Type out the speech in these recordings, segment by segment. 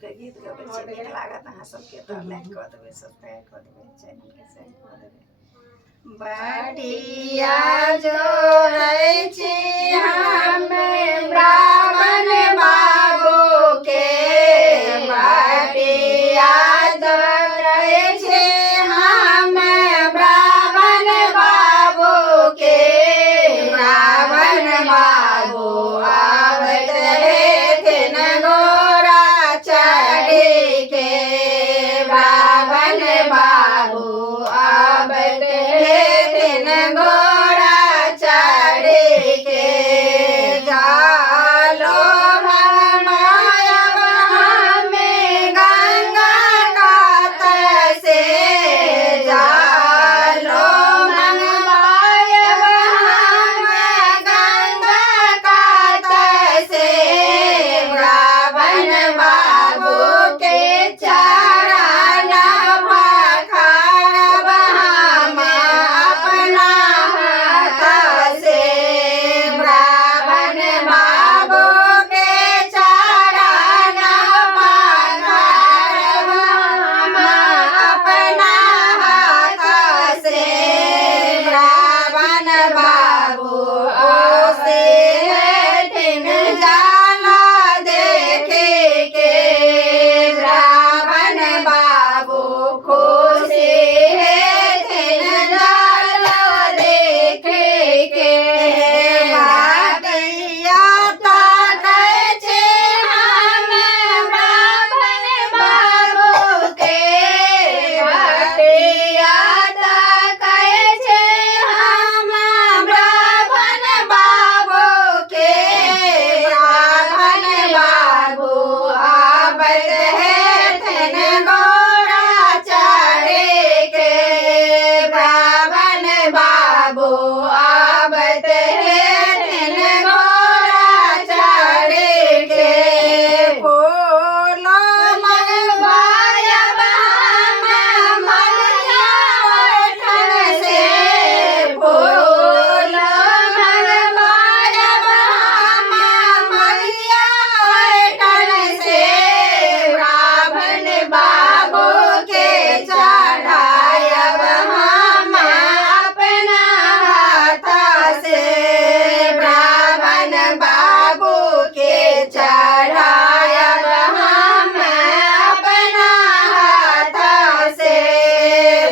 के गीत गबै छी, नीक लागत अहाँ सबके तऽ लाइक कऽ देबै, सब्सक्राइब कऽ देबै, चैनलके शेयर कऽ देबै। बटिया जोड़ै छी हम ब्राह्मण बाबू के, बटिया जोड़ै छी हम ब्राह्मण बाबू के। ब्राह्मण बाबू आबैत हेथिन घोड़ा चढ़ी के, ब्राह्मण बाबू आबैत हेथिन घोड़ा चढ़ी के। जालो मंगवायब हमें गंगा कात से, जालो मंगवायब हम गंगा कात से। ब्राह्मण बाबू के चरण पखारब हम अपना हाथ से, ब्राह्मण बाबू के चरण पखारब हम अपना हाथ से। ब्राह्मण बाबू खुशी हेथिन जाला देखे के, ब्राह्मण बाबू खुशी हेथिन जाला देखे के। बटिया ताकै छी हम ब्राह्मण बाबू के, बटिया ताकै छी हम ब्राह्मण बाबू के। ब्राह्मण बाबू आबैत हेथिन घोड़ा चढ़ी के, ब्राह्मण बाबू आबैत हेथिन घोड़ा चढ़ी के। फूल मंगवायब हम मलिया ओठन से, फूल मंगवायब हम मलिया ओठन से। ब्राह्मण बाबू के चढ़ायब हम अपना हाथ से, ब्राह्मण बाबू के चढ़ायब हम अपना हाथ से।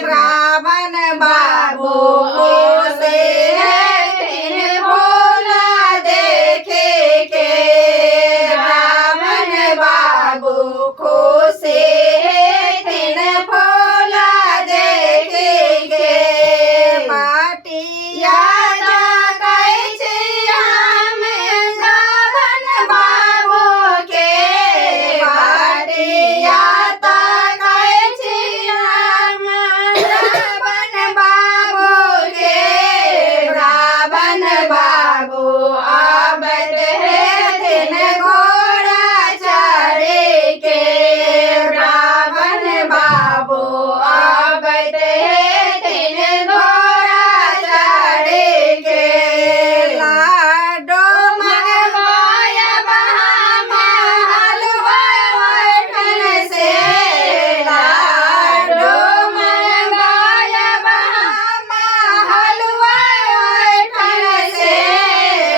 ब्राह्मण बाबू खुशी हेथिन भोला देखे के, ब्राह्मण बाबू खुशी हेथिन भोला देखे के। बटिया ताकै छी हम ब्राह्मण बाबू के, बटिया ताकै छी हम ब्राह्मण बाबू के। ब्राह्मण बाबू आबैत हेथिन घोड़ा चढ़ी के, ब्राह्मण बाबू आबैत हेथिन घोड़ा चढ़ी के। लाडो मंगवायब हम हलवा ओठन से, लाडो मंगवायब हम हलवा ओठन से।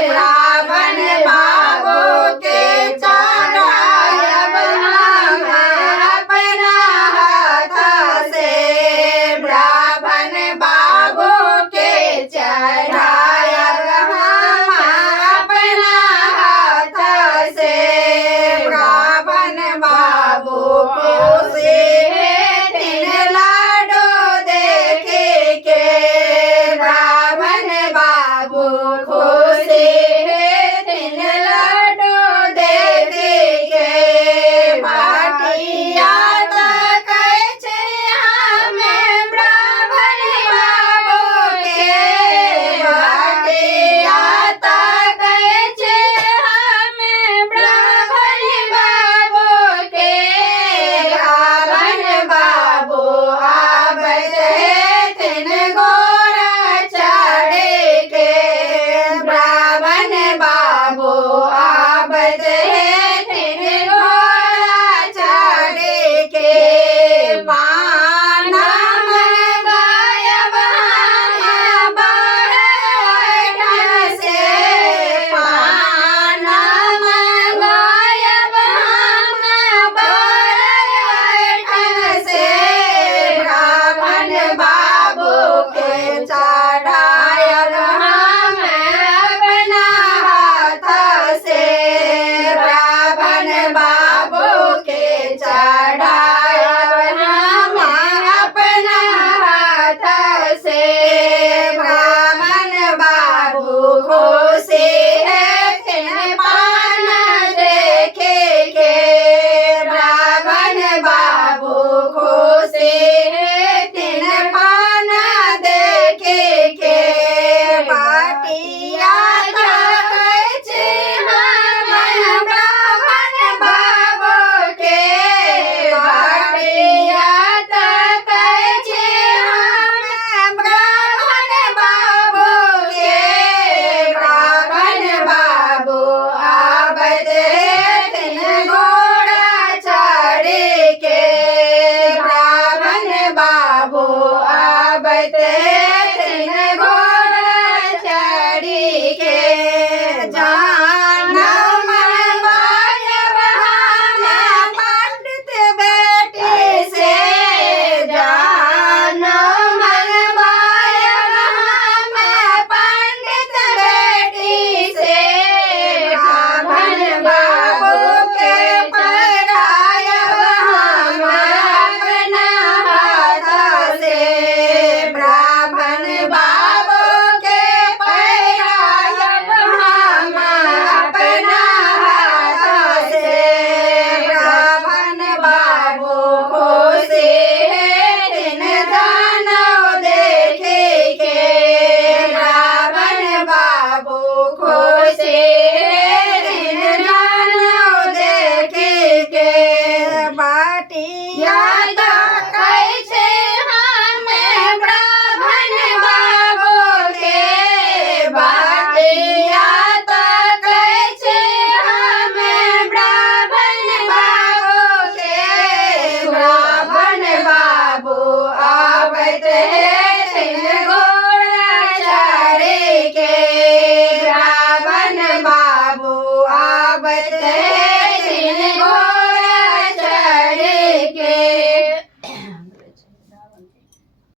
ब्राह्मण बाबू के चढ़ायब हम अपना हाथ से, ब्राह्मण बाबू के चढ़ायब हम अपना हाथ से। ब्राह्मण बाबू खुशी हेथिन लाडो देखे के, ब्राह्मण बाबू खुशी हेथिन लाडो देखे के। बटिया ताकै छी हम ब्राह्मण बाबू के, बटिया ताकै छी हम ब्राह्मण बाबू के। टाटा।